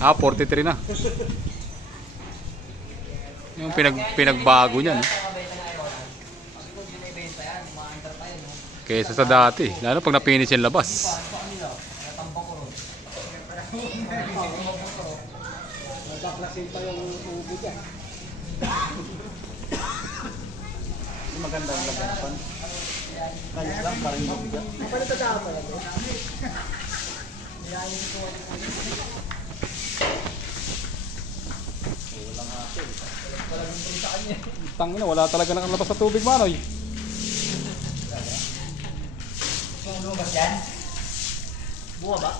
Ah, 43 na. Yung pinagbago niya, no? Kaysa sa dati, lalo pag napinis yung labas. Maganda ang lagapan. Kalis lang, parang mabigat. Paano tadaan pa lang? Walang hasil. Tangina, wala talaga nakalabas sa tubig, Manoy. Ano ba yan? Bunga ba?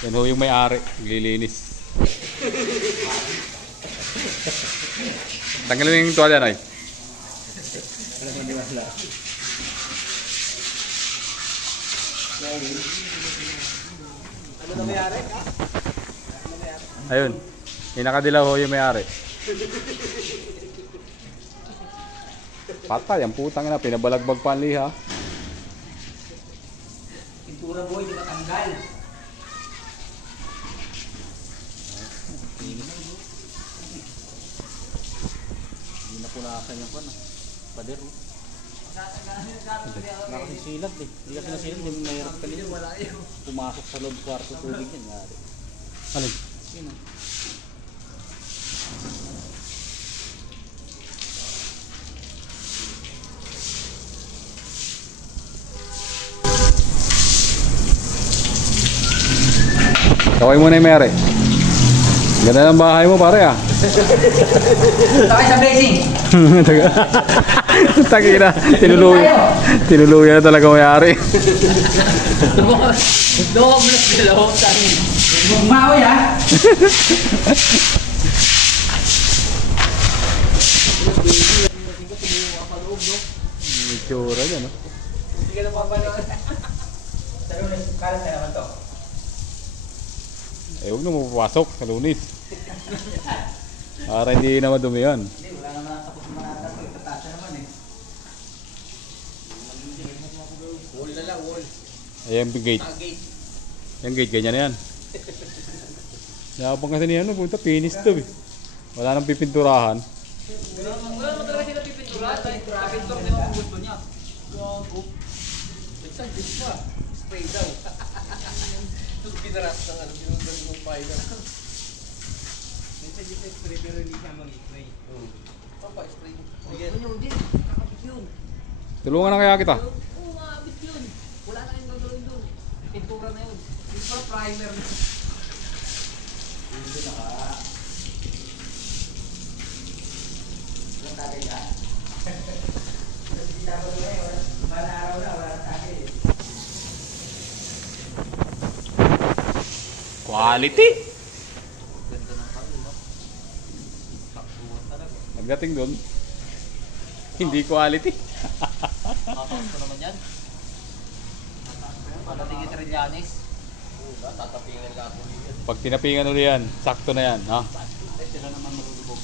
Yan ho yung may-ari, naglilinis. Tanggalin yung tuwalya, Noy. Ano na may-ari? Ayun, yung nakadilaw ho yung may-ari. Patay, ang putang na, pinabalagbag pa ang liha. Pintura boy, di ba tanggal? Hindi na punasan yung pan. Pader. Nakasisilad eh. Hindi kasi nasilad, hindi mo mahirap kanina. Pumasok sa loob kwarto tubig yan. Alin? Yun o. Kaway mo na yung may-ari. Ganda ng bahay mo, pare, ah. Takay sa blazing! Tangina, tinuluyan na talaga may-ari. Doon na sila ho, sabi. Maoy, ha? May tsura niya, no? Hindi ka na pabalik. Kalat na naman to. Eh, huwag na mapapasok sa Lunis. Para hindi na madumi yan. Hindi, wala naman tapos manata to. Itatasa naman eh. Wall na lang, wall. Ayan yung gate. Gate. Yung gate, ganyan na yan. Nakapang kasi niya, punta, finish to, eh. Wala nang pipinturahan. Wala naman talaga sila pipintura. Pintor din ang gusto niya. Gago. Isang gate pa. Spray daw. Ito pinaras ng ano, pinundan ng filer. Minsan dito spray pero hindi siya mag-spray. Papa, spray. Ano yun din? Kakabit yun. Tulungan na kaya kita. Oo, makakabit yun. Wala na yung gagawin doon. Pintura na yun. Yung pala primer na. Hindi na ka. Walang tagay ka? Kasi kita mo doon eh. Wala araw na, wala na tagay eh. Quality! Ganda ng kami, no? Saktuhan talaga. Pagdating doon, hindi quality. Tataas ko naman yan. Pagdating yung Trillanes. Tatapingan ka ako yan. Pag tinapingan ulit yan, sakto na yan, ha? Sila naman malulubog.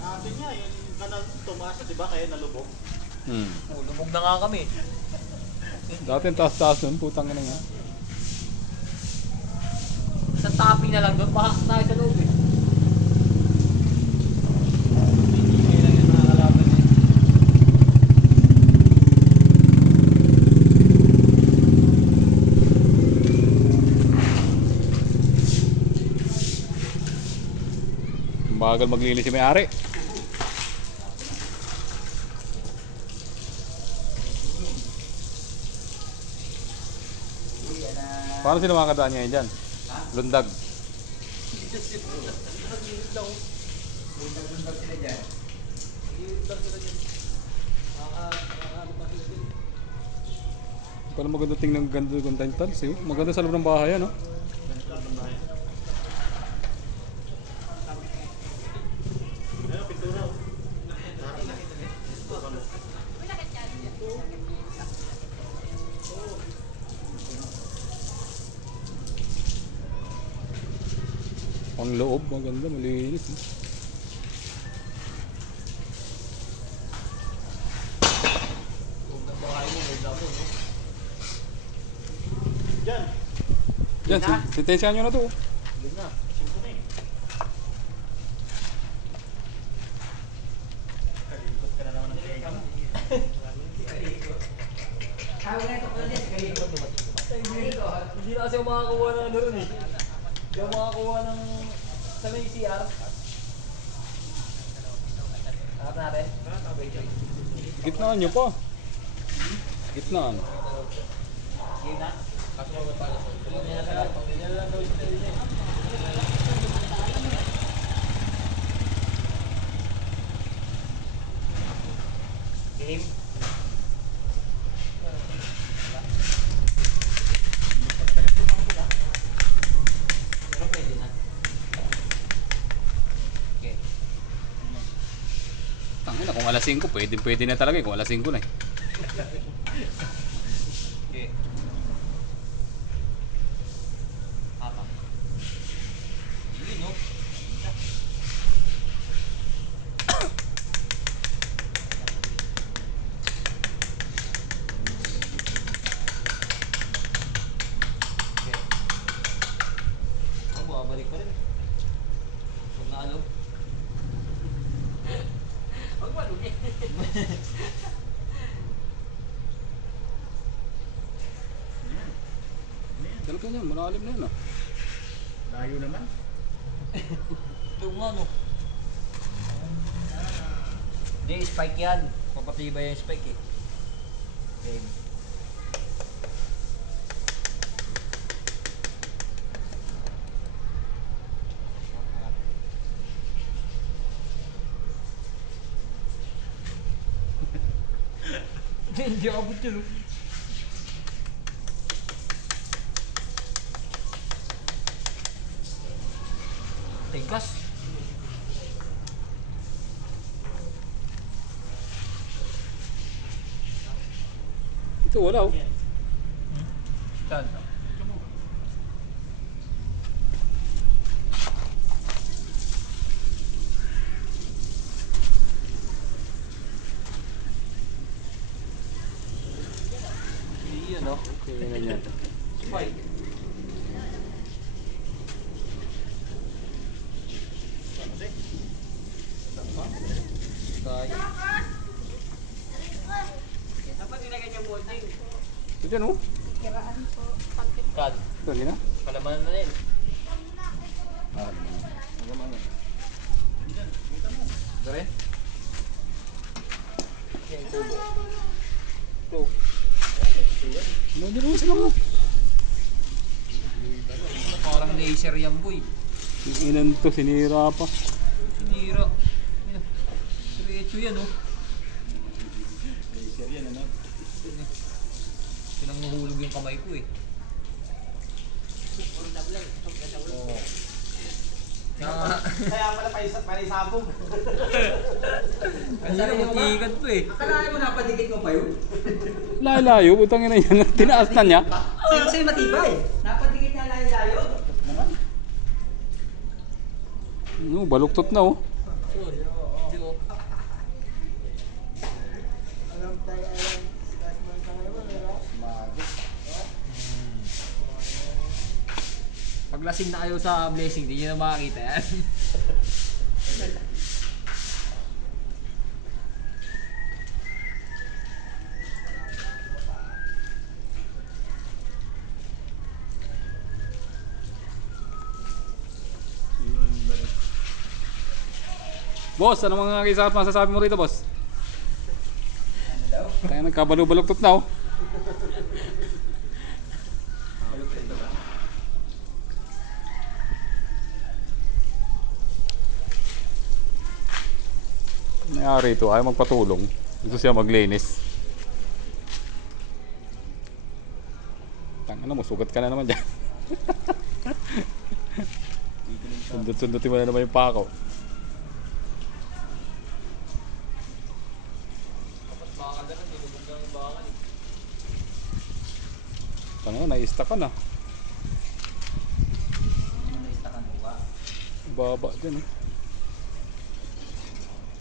Sabi niya, yung kanal tumasa, di ba? Kaya nalubog. Lubog na nga kami. Dati yung taas-taas nun, putang ina nga. Sa topping na lang doon, bahak tayo sa loob eh. Hindi lang yung nakakalaban eh. Bagal maglinis si may-ari. Paano sila makakadaan niya dyan? Lundag. Lundag sila dyan. Lundag sila dyan. Nakakaano pa sila dyan. Pala maganda tingnan ganda ng tiles, eh. Maganda sa loob ng bahay, ano? Ang loob, maganda, malinis. Eh. Huwag na bahay mo, may damo, no? Diyan. Yan, sintensyahan nyo na to. Oh. Yun na. Simple na eh. Kalikot ka na naman ng teka mo. Hindi na kasi ako makakuha ng ano ron eh. Hindi ako makakuha ng sa may CR. Harap natin. Gitnaan nyo pa. Gitnaan. Game na? Kaso mo ba pala? Ganyan lang daw yung style niya. Game? Pero pwede na. Okay. Tangina, kung alas 5, pwede na talaga eh. Kung alas 5 na eh. Okay. Apa? Yun, no? Okay. Oh, bumabalik pa rin. Huwag na alo. Huwag malugi. Talaga niyan, malalim na yun ah. Layo naman. Ito nga, no? Hindi, spike yan. Papatibay yung spike eh. Okay. Hindi ako dyan. Tigas. Ito wala oh. Saan? Iyon, no? Okay, ganyan. Spike. Kaya. Dapat nilagay niya molding. Ito dyan oh. Kiraan po. Kad. Ito, hindi na. Palamanan na yun. Ah, Palamanan. Ito rin? Yan yung tubo. Ito. hindi naman sila mo. Parang laser yan, boy. Yung inan to, sinira pa. Sinira. Diretso yan, oh. Laser yan, ano? Pinanguhulog yung kamay ko, eh. Oo. Kaya pala paisabog. Kasi naman to, eh. Akalain mo napadikit mo pa yun? Layo, utangin na yan. Tinaas na niya. Kasi matibay. Napadikit niya layo-layo. No, baluktot na oh. Sorry. Di ko. Pag lasing na kayo sa blessing, di nyo na makakita yan. Boss, ano mga kisap masasabi mo rito, boss? Ano daw? Tayo nagkabaluktot na oh. Nangyari ito, ayaw magpatulong. Gusto siya maglinis. Tangina mo, sugat ka na naman dyan. Sundot-sundutin mo na naman yung pako. Dapat makakagalan, tinubog lang yung bakal, eh. Tangina, na-stuck ka na. Naista ka mo ba? Baba dyan eh.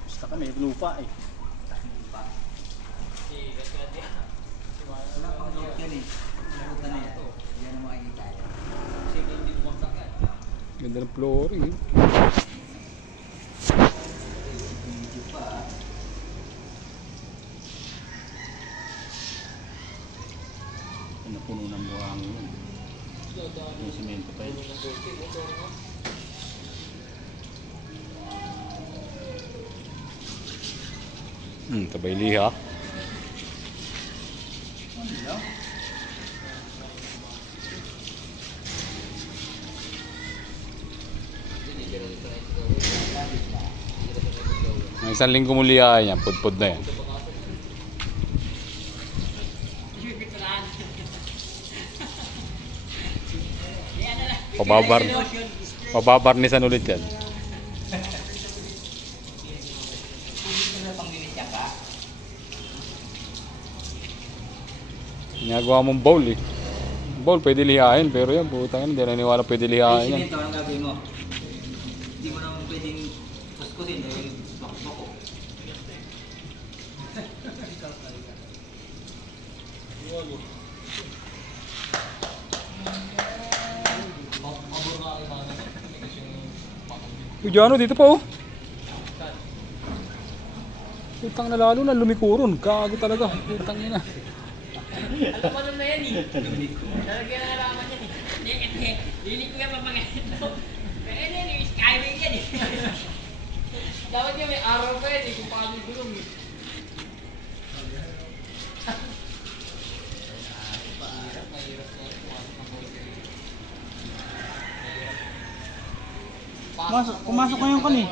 Basta ka may lupa eh. Wala pang load yan eh. Load na yan. Yan ang makikita yan. Ganda ng flooring eh. Video pa. Napuno ng buhangin yun. Yung simento pa yun. Tabay liha. Ang isang linggo mo lihain yan, pudpud na yan. Pababarnisan ulit yan. Ginagawa mong bowl eh. Bowl pwede lihain pero yan putang hindi naniwala pwede lihain yan. Simento, anong gagawin mo? Hindi mo naman pwedeng kuskusin dahil bako-bako. Uy, Jano, dito pa oh. Putang na lalo na lumikuron. Gago talaga. Putang ina. Alam mo na yan eh. Lalagyan na nalaman yan eh. Hindi ko yan papangalit daw. Pero yan eh, skyway yan eh. Dapat yan may araw pa yan eh, kung paano gulong eh. Pumasok ko yung kan eh.